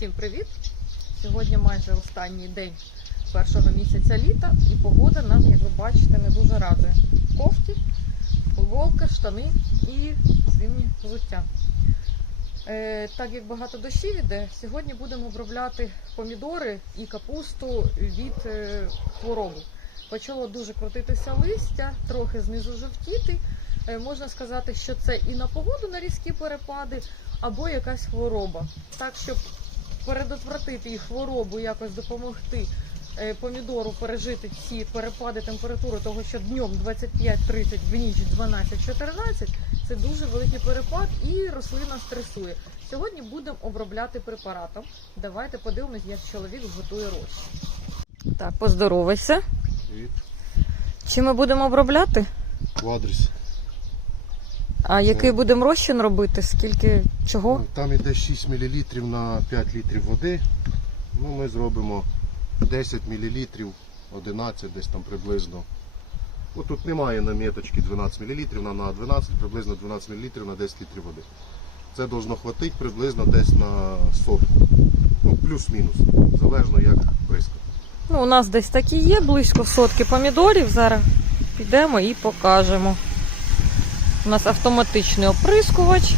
Всім привіт! Сьогодні майже останній день першого місяця літа, і погода нас, як ви бачите, не дуже радує. Кофті, футболка, штани і зимні взуття. Е, так як багато дощів іде, сьогодні будемо обробляти помідори і капусту від е, хвороби. Почало дуже крутитися листя, трохи знизу жовтіти. Е, можна сказати, що це і на погоду на різкі перепади, або якась хвороба. Так, щоб передотвратити і хворобу, якось допомогти е, помідору пережити ці перепади температури, того що днем 25-30, в ніч 12-14, це дуже великий перепад і рослина стресує. Сьогодні будемо обробляти препаратом. Давайте подивимось, як чоловік готує розчин. Так, поздоровайся. Привіт. Чи ми будемо обробляти? Квадріс. А який будемо розчин робити? Скільки чого? Ну, Там іде 6 мл на 5 літрів води. Ну, ми зробимо 10 мл, 11 десь там приблизно. От тут немає наміточки 12 мл, на, на 12, приблизно 12 мл на 10 літрів води. Це должно хватити приблизно десь на сотку. Ну, плюс-мінус. Залежно як близько. Ну, у нас десь такі є, близько сотки помідорів. Зараз підемо і покажемо. У нас автоматичний оприскувач.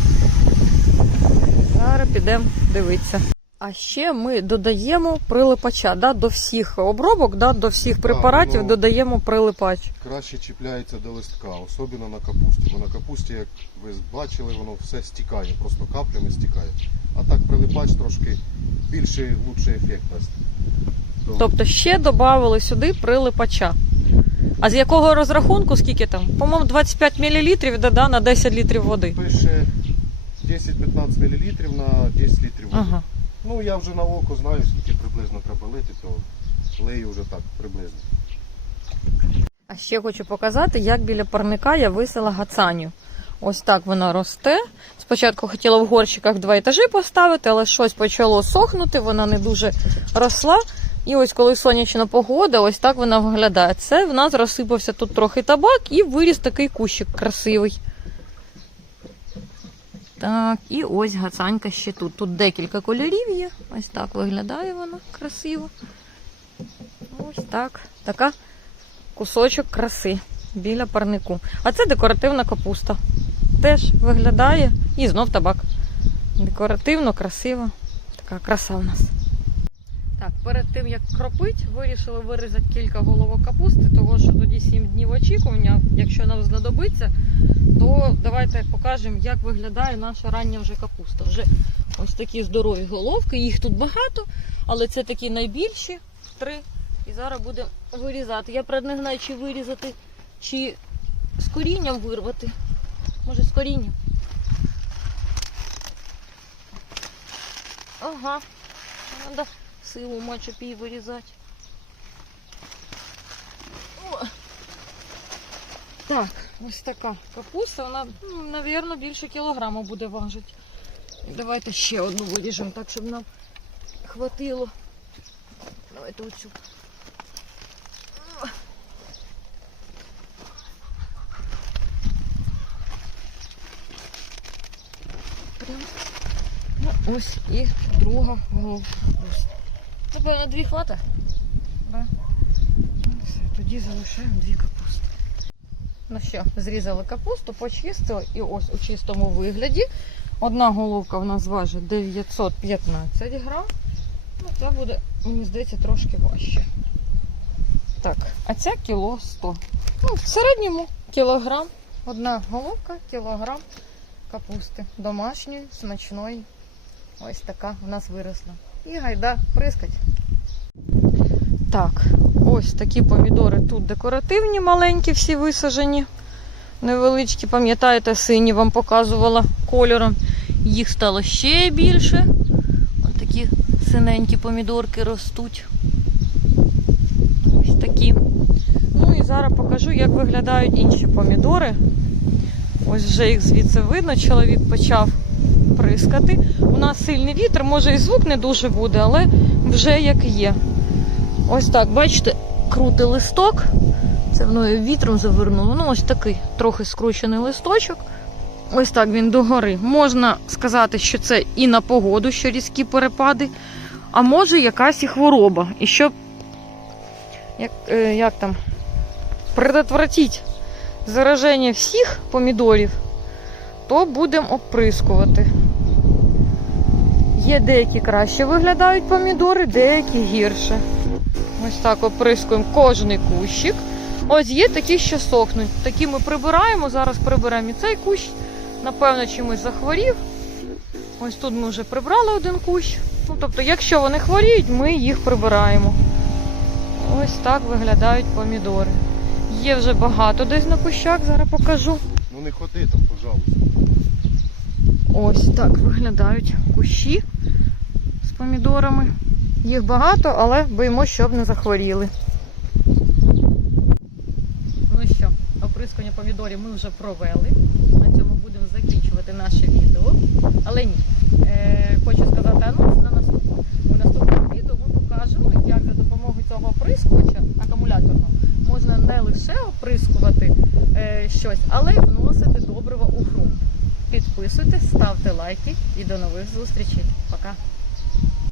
Зараз підемо дивитися. А ще ми додаємо прилипача да, до всіх обробок, да, до всіх препаратів ну- додаємо прилипач. Краще чіпляється до листка, особливо на капусті. Бо на капусті, як ви бачили, воно все стікає, просто каплями стікає. А так прилипач трошки більший, лучший ефект. То Тобто ще додали сюди прилипача. А з якого розрахунку, скільки там? По-моєму, 25 мл да, на 10 літрів води. пише 10-15 мл на 10 літрів води. Ага. Ну я вже на око знаю, скільки приблизно треба лити, то лию вже так приблизно. А ще хочу показати, як біля парника я висила гацаню. Ось так вона росте. Спочатку хотіла в горщиках два етажі поставити, але щось почало сохнути, вона не дуже росла. І ось коли сонячна погода, ось так вона виглядає. Це в нас розсипався тут трохи табак і виріс такий кущик красивий. Так, і ось гацанька ще тут. Тут декілька кольорів є. Ось так виглядає вона красиво. Ось так. Така кусочок краси біля парнику. А це декоративна капуста. Теж виглядає і знов табак. Декоративно, красиво. Така краса в нас. Так, перед тим як кропить, вирішили вирізати кілька головок капусти, того що тоді 7 днів очікування. Якщо нам знадобиться, то давайте покажемо, як виглядає наша рання вже капуста. Вже ось такі здорові головки, їх тут багато, але це такі найбільші три. І зараз будемо вирізати. Я правда не знаю, чи вирізати, чи з корінням вирвати. Може, з корінням. Ага. Треба силу мачопій вирізати. О. Так, ось така капуста, вона, ну, навірно, більше кілограма буде важити. Давайте ще одну виріжемо, так, щоб нам хватило. Давайте оцю. Прям. Ну, ось і друга головка. Напевно, дві хвата? Да. Ну, Все, тоді залишаємо дві капусти. Ну що, зрізали капусту, почистили і ось у чистому вигляді. Одна головка в нас важить 915 грам. Ну, це буде, мені здається, трошки важче. Так, а ця кіло 100. Ну, в середньому кілограм. Одна головка, кілограм капусти. Домашньої, смачної. Ось така в нас виросла. І гайда прискать. Так, ось такі помідори тут декоративні, маленькі, всі висаджені. Невеличкі, пам'ятаєте, сині вам показувала кольором. Їх стало ще більше. Ось такі синенькі помідорки ростуть. Ось такі. Ну і зараз покажу, як виглядають інші помідори. Ось вже їх звідси видно, чоловік почав прискати. У нас сильний вітер, може і звук не дуже буде, але вже як є. Ось так, бачите, крутий листок. Це мною вітром завернуло. Ну, ось такий трохи скручений листочок. Ось так він догори. Можна сказати, що це і на погоду, що різкі перепади, а може якась і хвороба. І щоб як, е, як там предотвратити зараження всіх помідорів, то будемо оприскувати. Є деякі краще виглядають помідори, деякі гірше. Ось так оприскуємо кожний кущик. Ось є такі, що сохнуть. Такі ми прибираємо. Зараз приберемо і цей кущ. Напевно, чимось захворів. Ось тут ми вже прибрали один кущ. Ну, тобто, якщо вони хворіють, ми їх прибираємо. Ось так виглядають помідори. Є вже багато десь на кущах, зараз покажу. Ну не ходи там, пожалуйста. Ось так виглядають кущі помідорами. Їх багато, але боїмо, щоб не захворіли. Ну що, оприскування помідорів ми вже провели. На цьому будемо закінчувати наше відео. Але ні, е, хочу сказати анонс на наступне. У наступному відео ми покажемо, як за допомогою цього оприскувача акумуляторного можна не лише оприскувати е, щось, але й вносити добриво у ґрунт. Підписуйтесь, ставте лайки і до нових зустрічей. Пока!